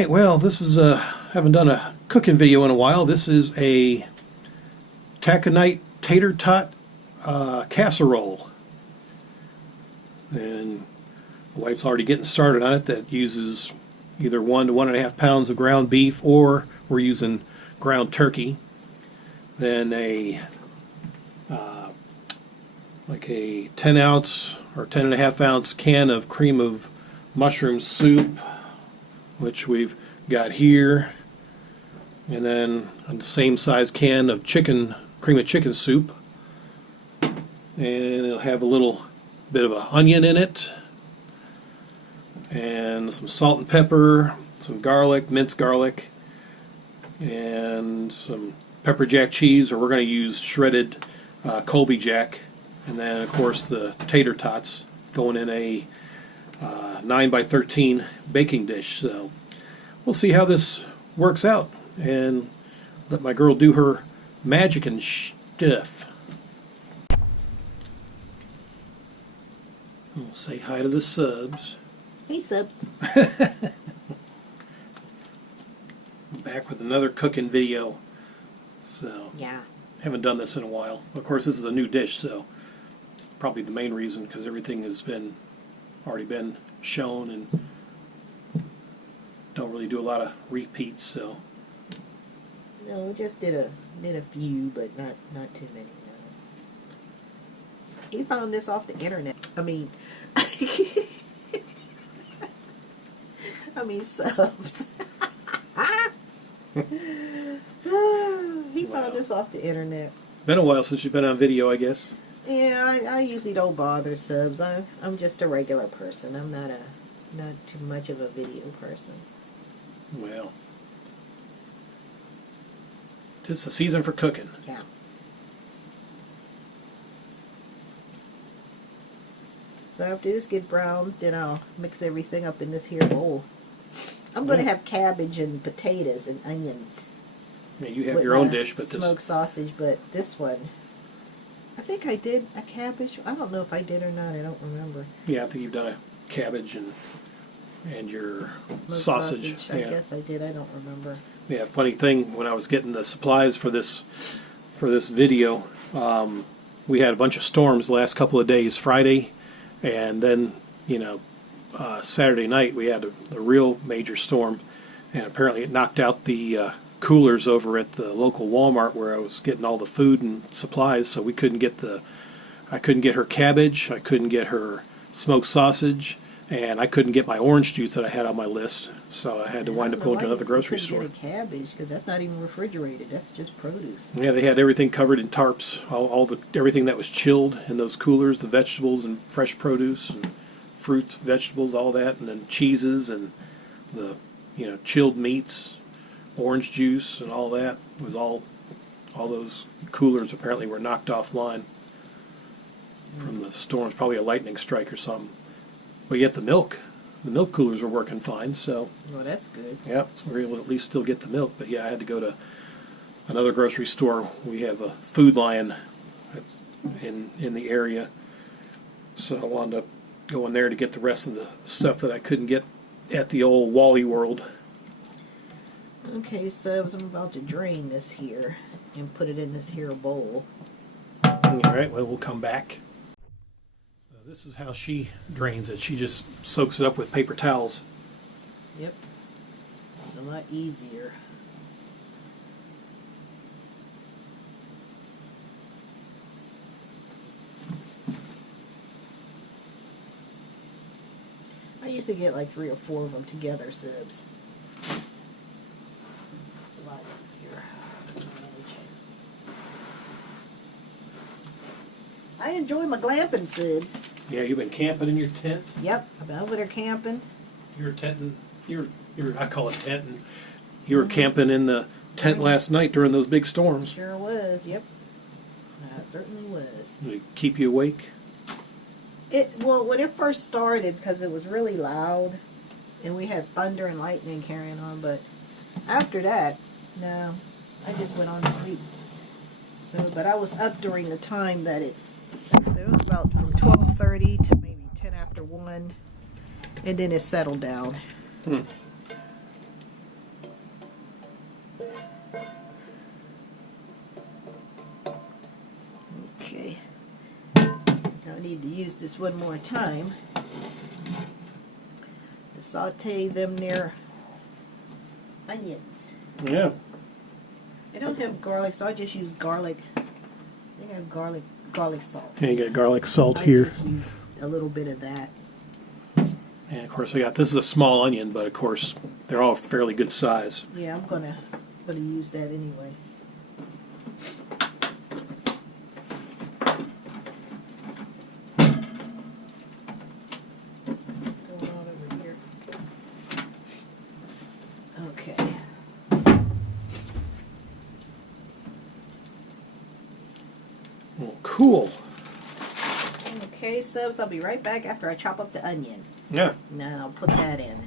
Alright, well, this is haven't done a cooking video in a while. This is a taconite tater tot casserole. And the wife's already getting started on it. That uses either 1 to 1.5 pounds of ground beef, or we're using ground turkey. Then like a 10 ounce or 10.5 ounce can of cream of mushroom soup, which we've got here, and then the same size can of cream of chicken soup, and it'll have a little bit of an onion in it, and some salt and pepper, some garlic, minced garlic, and some pepper jack cheese, or we're going to use shredded Colby Jack, and then of course the tater tots going in a 9 by 13 baking dish. So we'll see how this works out, and let my girl do her magic and stuff. We'll say hi to the subs. Hey, subs. Back with another cooking video. So Yeah. haven't done this in a while. Of course, this is a new dish, so probably the main reason, because everything has already been shown, and don't really do a lot of repeats. So No, we just did a few, but not too many. No. He found this off the internet. I mean, subs. He found this off the internet. been a while since you've been on video, I guess. Yeah, I usually don't bother subs. I'm just a regular person. I'm not too much of a video person. Well, it's the season for cooking. Yeah. So after this gets brown, then I'll mix everything up in this here bowl. I'm going to have cabbage and potatoes and onions. Yeah, you have your own dish, but this smoked sausage, but this one, I think I did a cabbage. I don't know if I did or not. I don't remember. Yeah, I think you've done a cabbage and your Smoked sausage. I Yeah. guess I did. I don't remember. Yeah, funny thing, when I was getting the supplies for this video, we had a bunch of storms the last couple of days. Friday, and then Saturday night we had a real major storm, and apparently it knocked out the coolers over at the local Walmart where I was getting all the food and supplies. So we couldn't get I couldn't get her cabbage, I couldn't get her smoked sausage, and I couldn't get my orange juice that I had on my list. So I had to wind up going to another grocery store. Get a cabbage, because that's not even refrigerated. That's just produce. Yeah, they had everything covered in tarps, everything that was chilled in those coolers, the vegetables and fresh produce and fruits, vegetables, all that, and then cheeses and the chilled meats, orange juice and all that. It was all those coolers apparently were knocked offline from the storms, probably a lightning strike or something. But yet the milk coolers were working fine, so Well, that's good. yeah, so we were able to at least still get the milk. But yeah, I had to go to another grocery store. We have a Food Lion that's in the area, so I wound up going there to get the rest of the stuff that I couldn't get at the old Wally World. Okay, so I'm about to drain this here and put it in this here bowl. All right, well, we'll come back. So this is how she drains it. She just soaks it up with paper towels. Yep. It's a lot easier. I used to get like 3 or 4 of them together, subs. It's a lot easier. I enjoy my glamping, subs. Yeah, you've been camping in your tent. Yep, I've been over there camping. You were tenting. I call it tenting. You were camping in the tent last night during those big storms. Sure was, yep. I certainly was. Did it keep you awake? Well, when it first started, because it was really loud, and we had thunder and lightning carrying on, but after that, no, I just went on to sleep. So, but I was up during the time that so it was about from 12:30 to maybe 10 after 1, and then it settled down. use this one more time to saute them near onions. Yeah. I don't have garlic, so I just use garlic. I think I have garlic salt. And you got garlic salt I here. just use a little bit of that. And of course this is a small onion, but of course they're all fairly good size. Yeah, I'm gonna use that anyway. What's going on over here? Okay. Well, cool. Okay, subs, I'll be right back after I chop up the onion. Yeah. Now I'll put that in.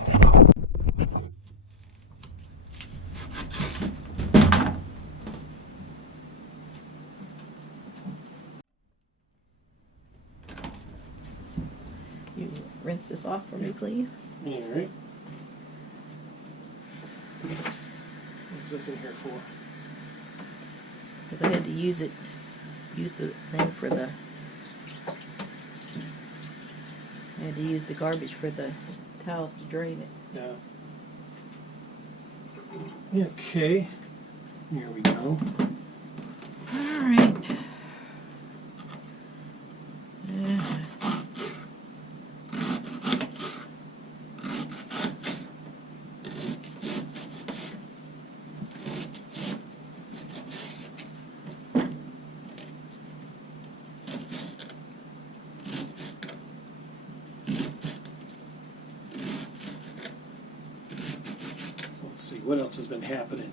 You rinse this off for me, please? All right. What's this in here for? Because I had to use the thing for the... I had to use the garbage for the towels to drain it. Yeah. Okay. Here we go. Alright. Let's see, what else has been happening?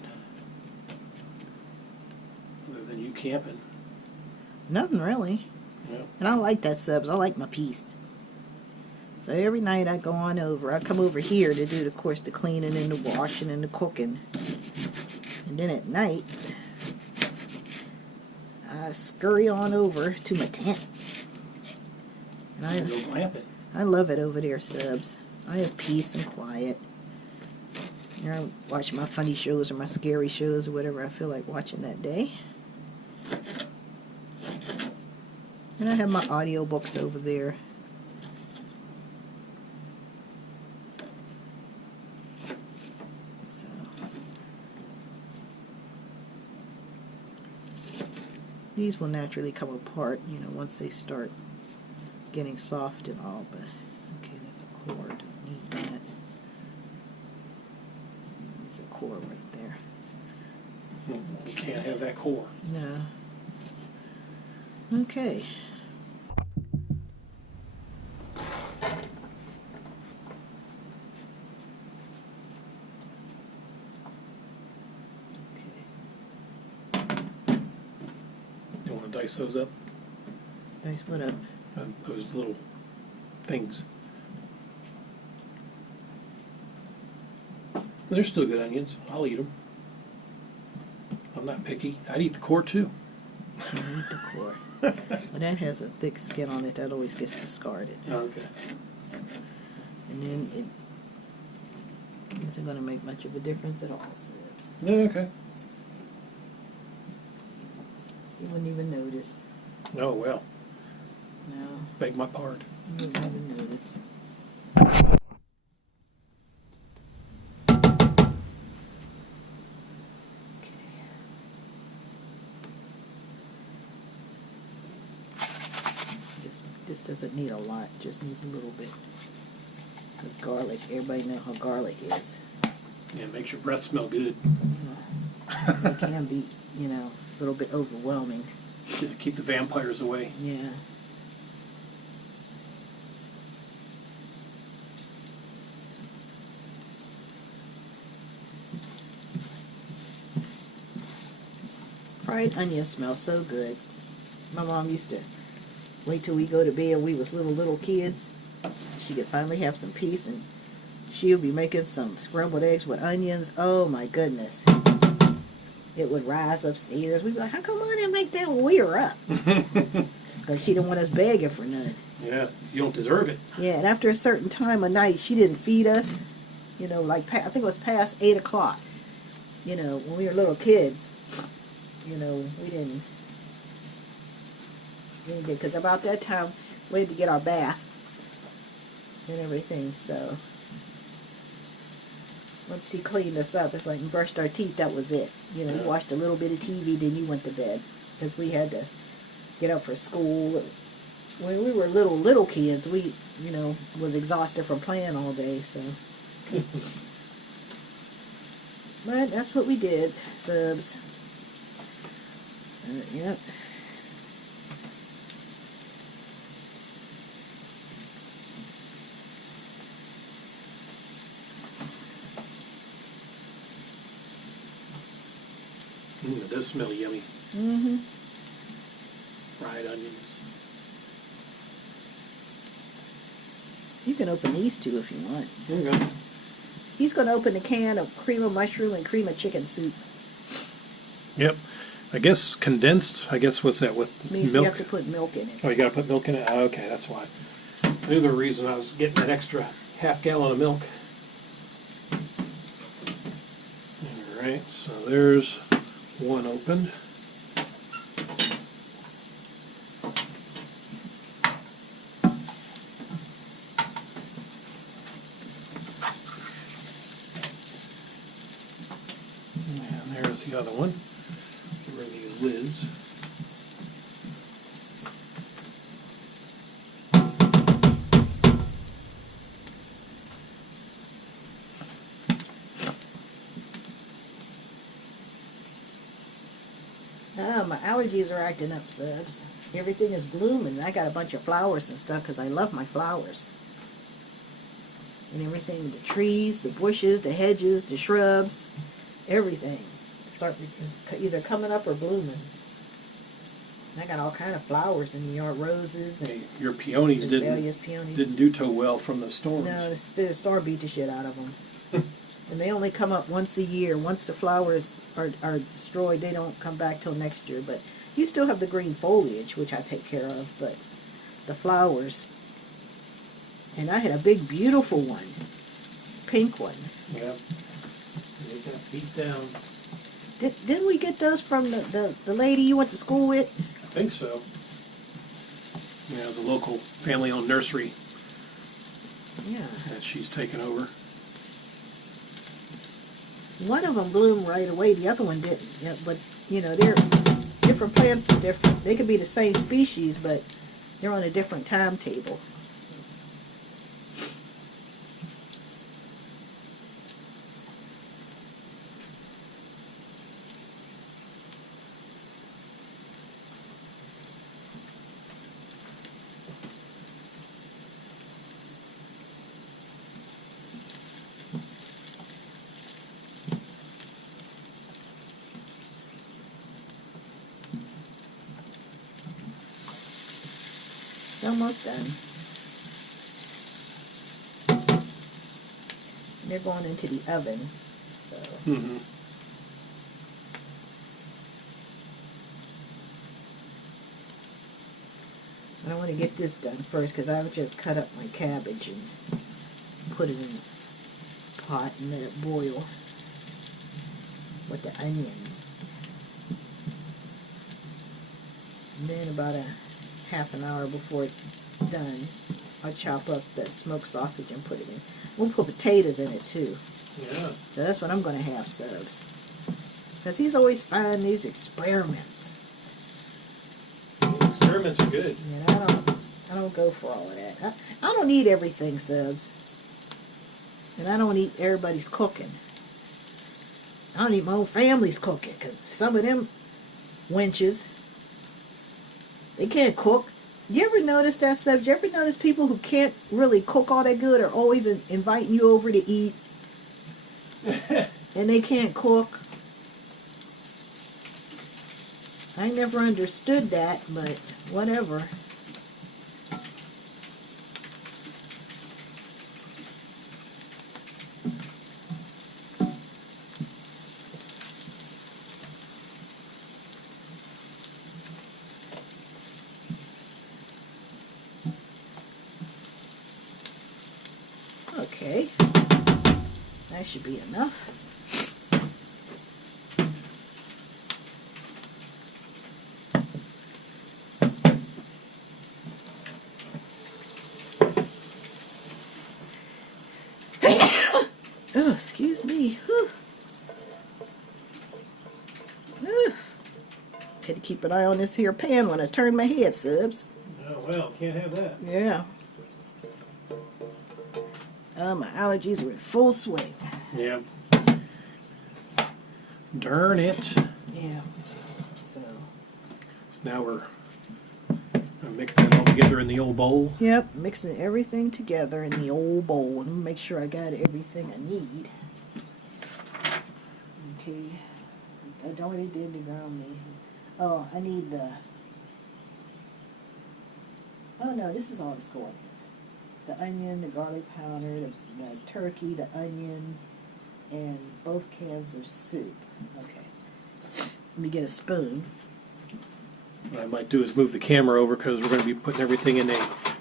Other than you camping. Nothing really. Yeah. And I like that, subs. I like my piece. So every night I go on over. I come over here to do, of course, the cleaning and the washing and the cooking. And then at night, I scurry on over to my tent. And Go glamping. I love it over there, subs. I have peace and quiet. You know, I watch my funny shows or my scary shows or whatever I feel like watching that day. And I have my audiobooks over there. So these will naturally come apart, you know, once they start getting soft and all, but okay, that's a cord. Don't need that. There's a cord right there. You can't have that core. No. Okay. You want to dice those up? Nice, what up? Those little things. They're still good onions. I'll eat them. I'm not picky. I'd eat the core too. I need the core. But that has a thick skin on it. That always gets discarded. Okay. And then it isn't going to make much of a difference at all, Sibs. Okay. You wouldn't even notice. Oh, well. No, Beg my pardon. you wouldn't even notice. This doesn't need a lot, just needs a little bit. Because garlic, everybody knows how garlic is. Yeah, it makes your breath smell good. It can be, you know, a little bit overwhelming. Keep the vampires away. Yeah. Fried onions smell so good. My mom used to wait till we go to bed. We was little kids. She could finally have some peace, and she would be making some scrambled eggs with onions. Oh my goodness! It would rise upstairs. We'd be like, "How come I didn't make that when we were up?" Because she didn't want us begging for none. Yeah, you don't deserve it. Yeah, and after a certain time of night, she didn't feed us. You know, like I think it was past 8 o'clock. You know, when we were little kids. You know, we didn't get, because about that time We had to get our bath and everything, so once he cleaned us up, it's like we brushed our teeth, that was it. You know, you watched a little bit of TV, then you went to bed. Because we had to get up for school. When we were little kids, we, you know, was exhausted from playing all day, so. But that's what we did, subs. Yep. It does smell yummy. Mm-hmm. Fried onions. You can open these two if you want. There you go. He's going to open a can of cream of mushroom and cream of chicken soup. Yep. I guess condensed. I guess what's that with Means milk? you have to put milk in it. Oh, you got to put milk in it? Oh, okay, that's why. I knew the reason I was getting that extra half gallon of milk. All right, so there's one opened. And there's the other one. Bring these lids. My allergies are acting up, subs. Everything is blooming. I got a bunch of flowers and stuff because I love my flowers. And everything, the trees, the bushes, the hedges, the shrubs, everything is either coming up or blooming. And I got all kind of flowers in the yard, roses and Hey, your peonies azaleas, peonies. didn't do too well from the storms. No, the storm beat the shit out of them. And they only come up once a year. Once the flowers are destroyed, they don't come back till next year. But you still have the green foliage, which I take care of. But the flowers, and I had a big, beautiful one, pink one. Yeah. They got beat down. Didn't we get those from the lady you went to school with? I think so. Yeah, it was a local family-owned nursery Yeah. that she's taken over. One of them bloomed right away, the other one didn't. Yeah, but, you know, they're different plants are different. They could be the same species, but they're on a different timetable. Almost done. They're going into the oven. So. Mm-hmm. I want to get this done first because I would just cut up my cabbage and put it in a pot and let it boil with the onions. And then about a half an hour before it's done, I'll chop up the smoked sausage and put it in. We'll put potatoes in it too. Yeah. So that's what I'm going to have, subs. Because he's always finding these experiments. Experiments are good. And I don't go for all of that. I don't eat everything, subs. And I don't eat everybody's cooking. I don't eat my own family's cooking because some of them wenches, they can't cook. You ever notice that, subs? You ever notice people who can't really cook all that good are always inviting you over to eat? And they can't cook? I never understood that, but whatever. Okay, that should be enough. excuse me. Whew. Whew. Had to keep an eye on this here pan when I turn my head, subs. Oh, well, can't have that. Yeah. My allergies were in full swing. Yeah. Darn it. Yeah. So. Now we're mixing it all together in the old bowl. Yep, mixing everything together in the old bowl and make sure I got everything I need. Okay. I already did the ground meat. Oh, I need the. Oh no, this is all that's going. The onion, the garlic powder, the turkey, the onion, and both cans of soup. Okay. Let me get a spoon. What I might do is move the camera over because we're going to be putting everything in a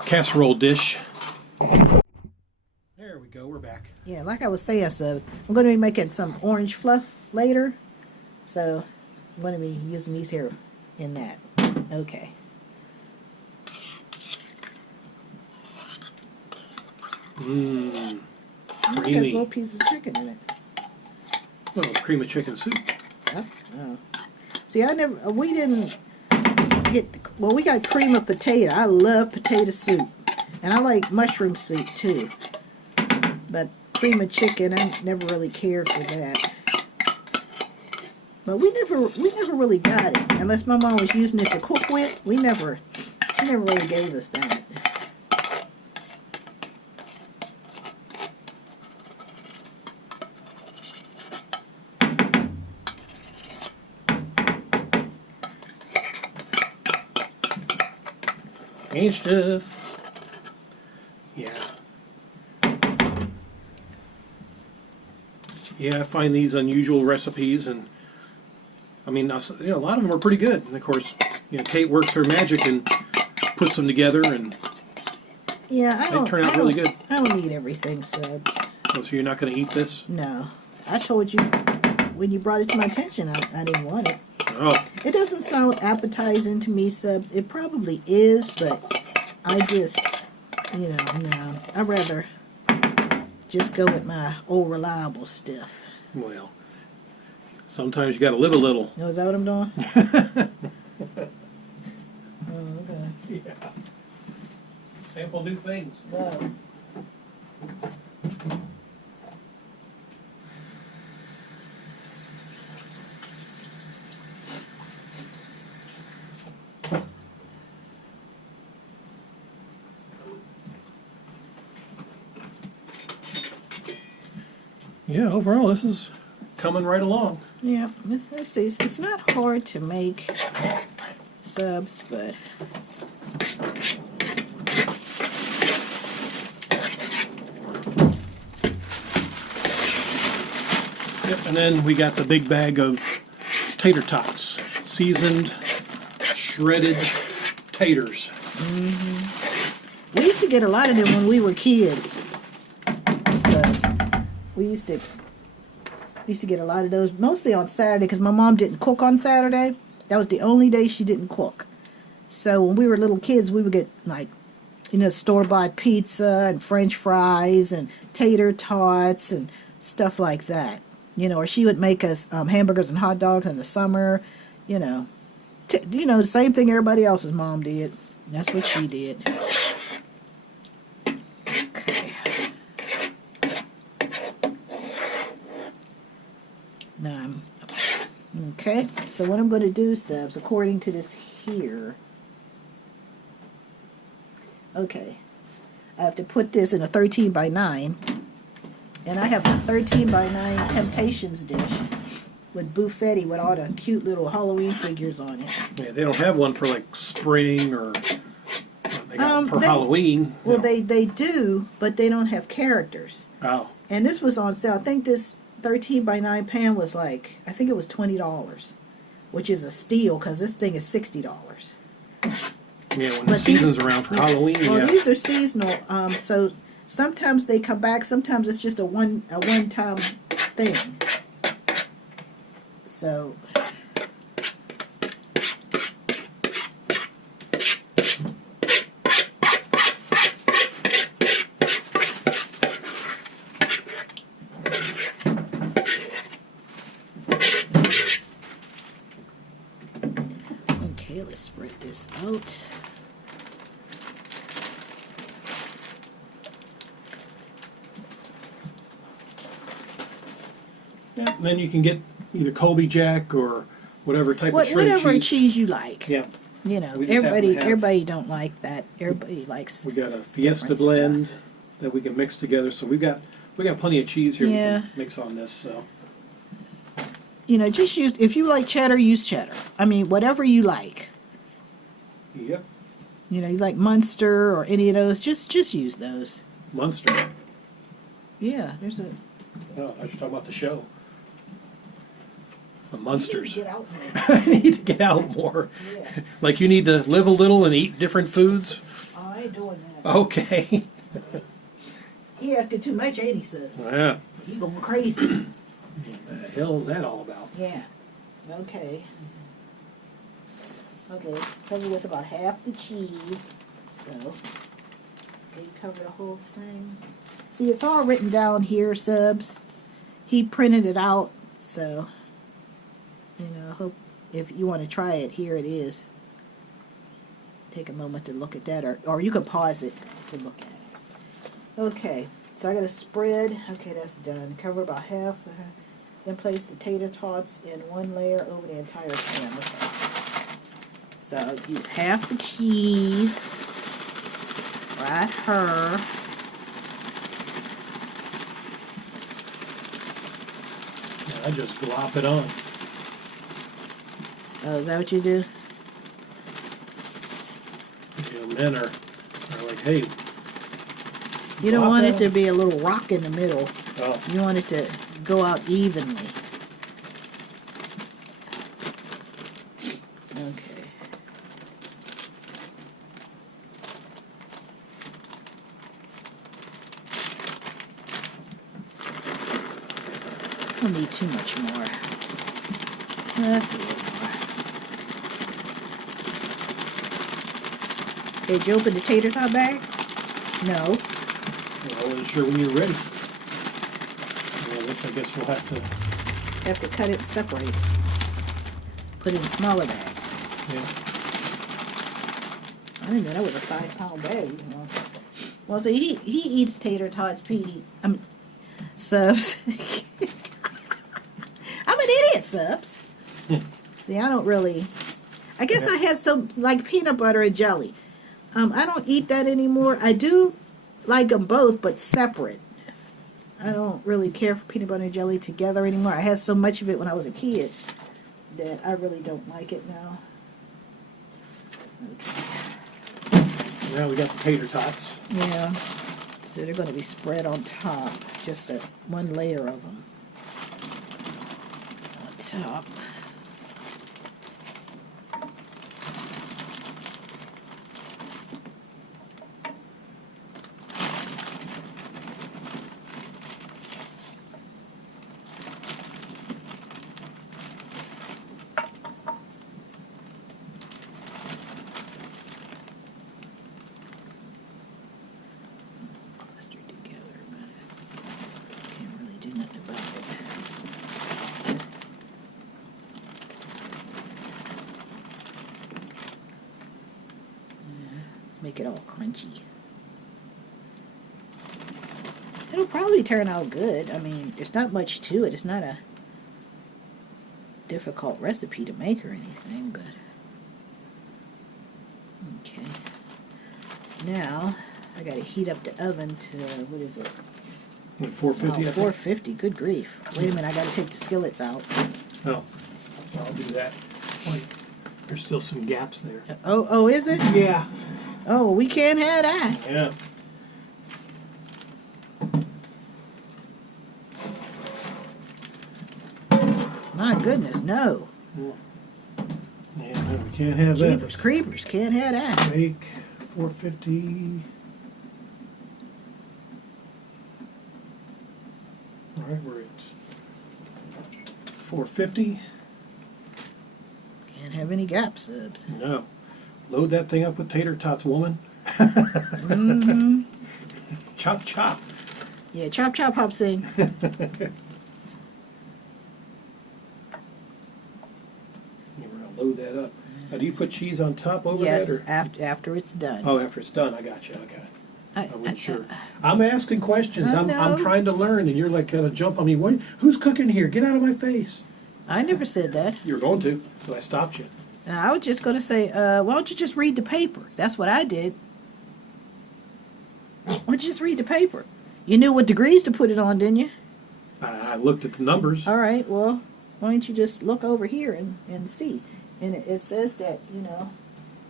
casserole dish. There we go, we're back. Yeah, like I was saying, so I'm going to be making some orange fluff later. So I'm going to be using these here in that. Okay. Mmm. There's Creamy. little piece of chicken in it. Well, it's cream of chicken soup. Oh. See, we didn't get, well, we got cream of potato. I love potato soup. And I like mushroom soup too. But cream of chicken, I never really cared for that. But we never really got it. Unless my mom was using it to cook with, she never really gave us that. And stuff. Yeah. Yeah, I find these unusual recipes, and I mean, a lot of them are pretty good. And of course, Kate works her magic and puts them together, and yeah, they turn out really good. I don't eat everything, subs. Oh, so you're not going to eat this? No. I told you when you brought it to my attention, I didn't want it. Oh. It doesn't sound appetizing to me, subs. It probably is, but I just, no. I'd rather just go with my old reliable stuff. Well, sometimes you got to live a little. Is that what I'm doing? Oh, okay. Yeah. Sample new things. Wow. Yeah, overall, this is coming right along. Yeah, let's see. It's not hard to make subs, but Yep, and then we got the big bag of tater tots, seasoned, shredded taters. we used to get a lot of them when we were kids. Subs. We used to get a lot of those, mostly on Saturday, because my mom didn't cook on Saturday. That was the only day she didn't cook. So when we were little kids, we would get store-bought pizza and French fries and tater tots and stuff like that. Or she would make us hamburgers and hot dogs in the summer. The same thing everybody else's mom did. That's what she did. Okay, so what I'm going to do, subs, according to this here, okay, I have to put this in a 13 by 9, and I have a 13 by 9 Temptations dish with buffetti with all the cute little Halloween figures on it. Yeah, they don't have one for like spring or they got for Halloween. Well, they do, but they don't have characters. Oh. And this was on sale. I think this 13 by 9 pan was I think it was $20, which is a steal because this thing is $60. Yeah, when the season's around for Halloween, well, these are seasonal, so sometimes they come back, sometimes it's just a one-time thing. So spread this out. Yeah, and then you can get either Colby Jack or whatever type of shredded Whatever cheese. cheese you like. Yeah. You know, We just happen to have- everybody don't like that. Everybody likes. We got a Fiesta different blend stuff. that we can mix together. So we got plenty of cheese here Yeah. we can mix on this. So You know, just use, if you like cheddar, use cheddar. I mean, whatever you like. yep, You know, you like Munster or any of those, just use those. Munster. Yeah, there's a. Oh, I thought you were talking about the show. The Munsters. Get out here. I need to get out more. Yeah. Like you need to live a little and eat different foods. Oh, I ain't doing that. Okay. He asking too much, ain't he, son? Yeah. He going crazy. What the hell is that all about? Yeah. Okay. Okay, cover with about half the cheese. So, okay, cover the whole thing. See, it's all written down here, subs. He printed it out, so, you know, hope if you want to try it, here it is. Take a moment to look at that, or you can pause it to look at it. Okay, so I got to spread. Okay, that's done. Cover about half. Then place the tater tots in one layer over the entire pan. Okay. So I'll use half the cheese right here. I just glop it on. Oh, is that what you do? You know, men are like, hey. You don't glop want that it to be a little rock in the middle. Oh. You want it to go out evenly. Okay. Don't need too much more. That's a little more. Okay, did you open the tater tot bag? No. I wasn't sure when you're ready. Well, this I guess we'll have to. Have to cut it and separate it. Put it in smaller bags. Yeah. I didn't know that was a 5-pound bag. You know. Well, see, he eats tater tots, subs. I'm an idiot, subs. See, I don't really. I guess I had some like peanut butter and jelly. I don't eat that anymore. I do like them both, but separate. I don't really care for peanut butter and jelly together anymore. I had so much of it when I was a kid that I really don't like it now. Okay. Now we got the tater tots. Yeah. So they're going to be spread on top. Just one layer of them on top. Clustered together, but can't really do nothing about it. Make it all crunchy. It'll probably turn out good. I mean, there's not much to it. It's not a difficult recipe to make or anything, but okay. Now I gotta heat up the oven to, what is it? 450. Oh, I think. 450. Good grief. Wait a minute, I gotta take the skillets out. Oh, I'll do that. Wait, there's still some gaps there. Oh, is it? Yeah. Oh, we can't have that. Yeah. My goodness, no. Yeah, we can't have Jeepers that. creepers, can't have that. Bake 450. All right, we're at 450. Can't have any gap subs. No. Load that thing up with tater tots, woman. Mm-hmm. Chop, chop. Yeah, chop chop hop sing. Yeah, we're gonna load that up. Now, do you put cheese on top over Yes, that? Or? after it's done. Oh, after it's done. I got you. Okay. I wasn't sure. I- I'm asking questions. I I'm know. trying to learn, and you're like gonna jump on me. What? Who's cooking here? Get out of my face! I never said that. You were going to, so I stopped you. I was just going to say, why don't you just read the paper? That's what I did. Why don't you just read the paper? You knew what degrees to put it on, didn't you? I looked at the numbers. All right, well, why don't you just look over here and see? And it says that,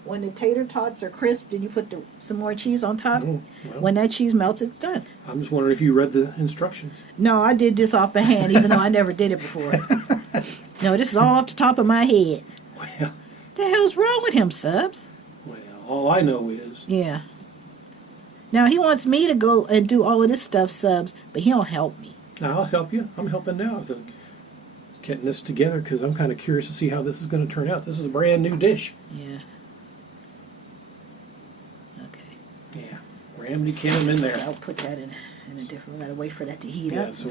when the tater tots are crisp, then you put some more cheese on top. Well, When that cheese melts, it's done. I'm just wondering if you read the instructions. No, I did this off by hand, even though I never did it before. No, this is all off the top of my head. Well, The hell's wrong with him, Subs? all I know is Yeah. Now, he wants me to go and do all of this stuff, Subs, but he don't help me. I'll help you. I'm helping now. So getting this together because I'm kind of curious to see how this is going to turn out. This is a brand new dish. Yeah. Okay. Yeah, Ramsey can them in there. I'll put that in a different. We gotta wait for that to heat Yeah, up. so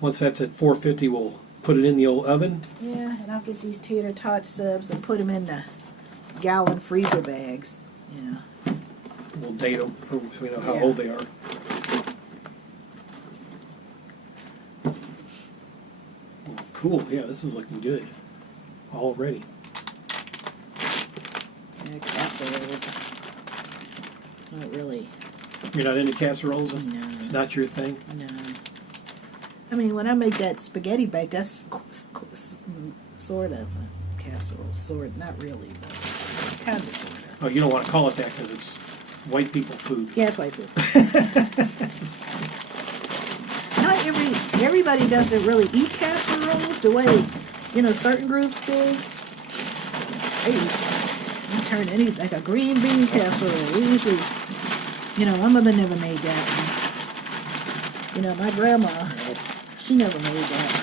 once that's at 450, we'll put it in the old oven. Yeah, and I'll get these tater tot subs and put them in the gallon freezer bags. Yeah. We'll date them so we know how Yeah. old they are. Well, cool. Yeah, this is looking good already. Yeah, casseroles. Not really. You're not into casseroles? No. It's not your thing? No. I mean, when I make that spaghetti bake, that's sort of a casserole. Not really, but kind of sort of. Oh, you don't want to call it that because it's white people food. Yeah, it's white food. Not everybody doesn't really eat casseroles the way, certain groups do. Hey, you turn anything like a green bean casserole. We usually, my mother never made that. My grandma, she never made that.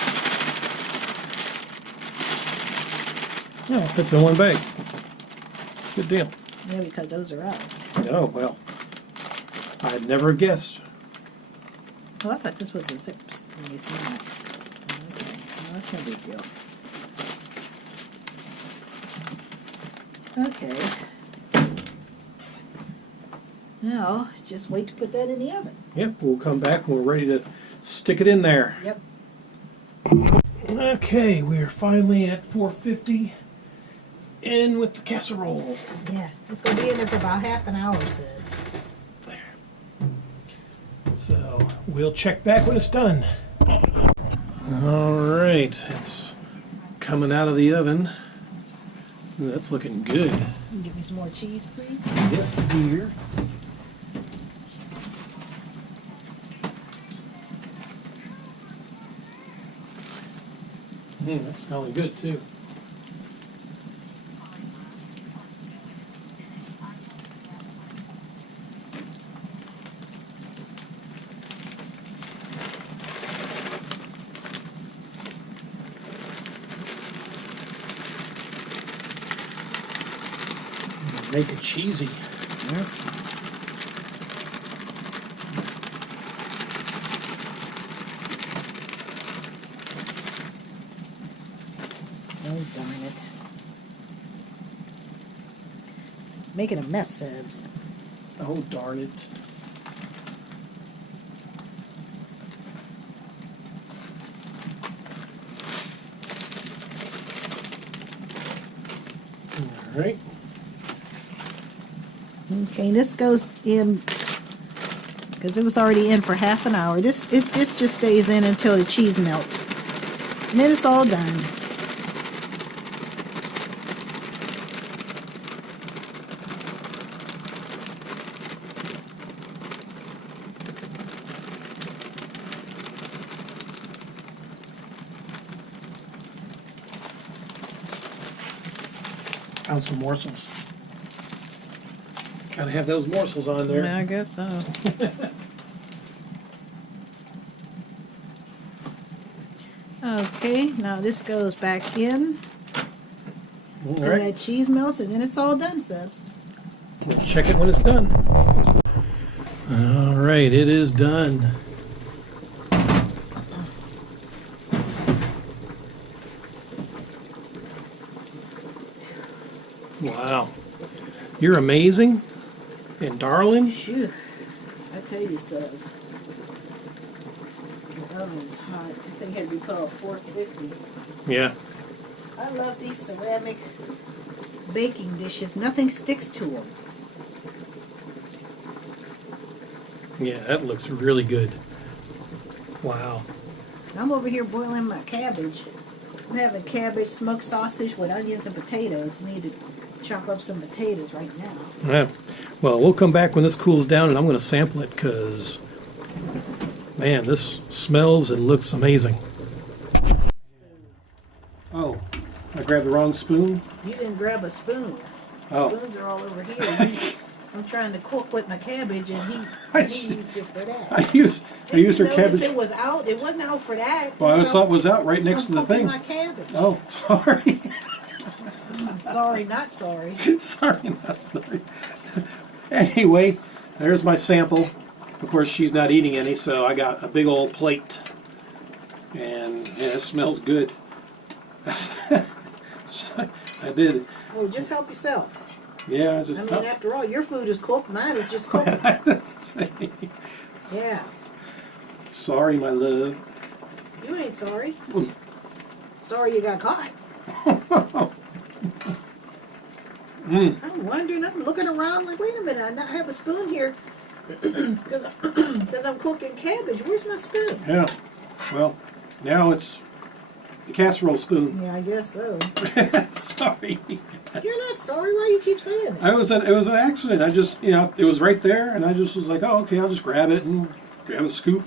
No, it fits in one bag. Good deal. Yeah, because those are out. Oh, well. I'd never have guessed. Oh, I thought this was a zip. Let me see that. Okay, well, that's no big deal. Okay. Now, just wait to put that in the oven. Yep, we'll come back when we're ready to stick it in there. Yep. Okay, we're finally at 450. In with the casserole. Yeah, it's going to be in there for about half an hour, Subs. So we'll check back when it's done. All right, it's coming out of the oven. That's looking good. Give me some more cheese, please. Yes, dear. That's smelling good too. Make it cheesy. Yep. Oh, darn it. Making a mess, Subs. Oh, darn it. All right. Okay, this goes in because it was already in for half an hour. This just stays in until the cheese melts, and then it's all done. Found some morsels. Gotta have those morsels on there. I guess so. Okay, now this goes back in All till right. that cheese melts, and then it's all done, Subs. We'll check it when it's done. All right, it is done. Wow. You're amazing and darling. Phew. I tell you, subs. The oven's hot. I think it had to be put on 450. Yeah. I love these ceramic baking dishes. Nothing sticks to them. Yeah, that looks really good. Wow. I'm over here boiling my cabbage. I'm having cabbage, smoked sausage with onions and potatoes. I need to chop up some potatoes right now. Yeah. Well, we'll come back when this cools down, and I'm going to sample it because, man, this smells and looks amazing. Oh, I grabbed the wrong spoon? You didn't grab a spoon. Oh. Spoons are all over here. I'm trying to cook with my cabbage, and he used it for that. I used her cabbage. It was out. It wasn't out for that. Well, I just thought it was out right next to the thing. My cabbage. Oh, sorry. I'm sorry, not sorry. Sorry, not sorry. Anyway, there's my sample. Of course, she's not eating any, so I got a big old plate. And yeah, it smells good. I did. Well, just help yourself. Yeah, I just. I mean, after all, your food is cooked. Mine is just cooked. Yeah. Sorry, my love. You ain't sorry. Sorry you got caught. I'm wondering, I'm looking around like, wait a minute, I have a spoon here because I'm cooking cabbage. Where's my spoon? Yeah. Well, now it's the casserole spoon. Yeah, I guess so. Sorry. You're not sorry. Why you keep saying it? It was an accident. I just, it was right there, and I just was like, oh, okay, I'll just grab it and grab a scoop.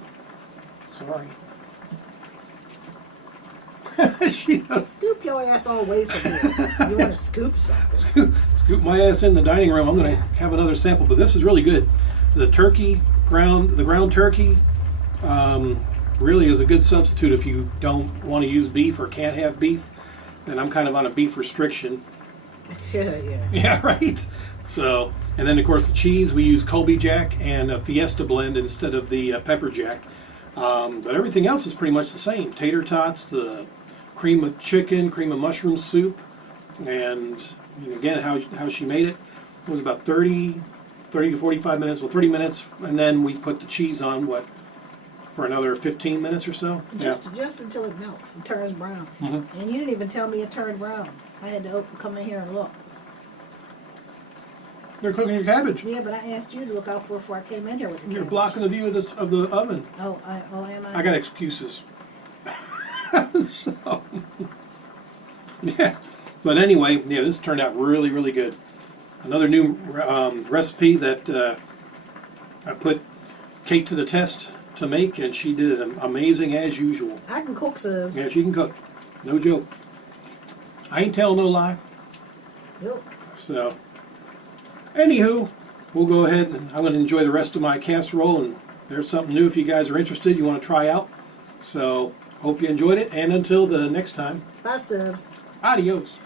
Sorry. She does. Scoop your ass all away from here. You want to scoop something? Scoop my ass in the dining room. I'm going to have another sample, but this is really good. The ground turkey, really is a good substitute if you don't want to use beef or can't have beef. And I'm kind of on a beef restriction. Yeah. Yeah, right. So, and then of course the cheese, we use Colby Jack and a Fiesta blend instead of the Pepper Jack. But everything else is pretty much the same. Tater tots, the cream of chicken, cream of mushroom soup, and again, how she made it was about 30 to 45 minutes, well 30 minutes, and then we put the cheese on, for another 15 minutes or so? Just until it melts and turns brown. Mm-hmm. And you didn't even tell me it turned brown. I had to come in here and look. They're cooking your cabbage. Yeah, but I asked you to look out for it before I came in here with the cabbage. You're blocking the view of the oven. Oh, am I? I got excuses. So, yeah. But anyway, yeah, this turned out really, really good. Another new recipe that I put Kate to the test to make, and she did it amazing as usual. I can cook subs. Yeah, she can cook. No joke. I ain't telling no lie. Nope. So, anywho, we'll go ahead and I'm going to enjoy the rest of my casserole, and there's something new if you guys are interested, you want to try out. So, hope you enjoyed it, and until the next time, Bye, subs. adios.